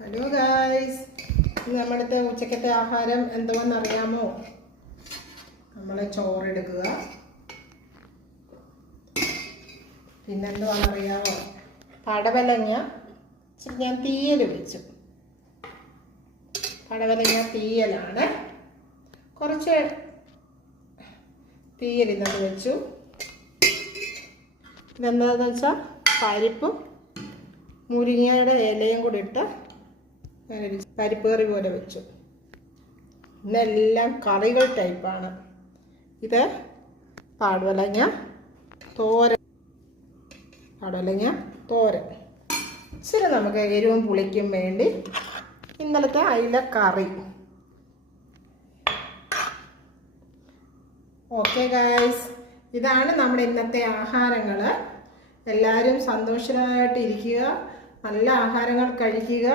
Hello guys, നമ്മുടെ ഉച്ചക്കത്തെ ആഹാരം എന്തുവെന്നറിയാമോ? നമ്മൾ ചോറെടുക്കുക, പിന്നെന്തുവാണെന്നറിയാമോ? പടവലങ്ങ ഞാൻ തീയൽ വെച്ചു. പടവലങ്ങ തീയലാണ്. കുറച്ച് തീയൽ ഇന്നത് വെച്ചു. ഇതെന്താണെന്ന് വെച്ചാൽ പരിപ്പും മുരിങ്ങയുടെ ഇലയും കൂടി ഇട്ട് പരിപ്പ് കറി പോലെ വെച്ചു. ഇന്നെല്ലാം കറികൾ ടൈപ്പാണ്. ഇത് പടവലങ്ങ തോരൻ. ഇച്ചിരി നമുക്ക് എരിവും പുളിക്കും വേണ്ടി ഇന്നലത്തെ അയില കറി. ഓക്കെ ഗായ്സ്, ഇതാണ് നമ്മുടെ ഇന്നത്തെ ആഹാരങ്ങൾ. എല്ലാവരും സന്തോഷമായിട്ടിരിക്കുക, നല്ല ആഹാരങ്ങൾ കഴിക്കുക.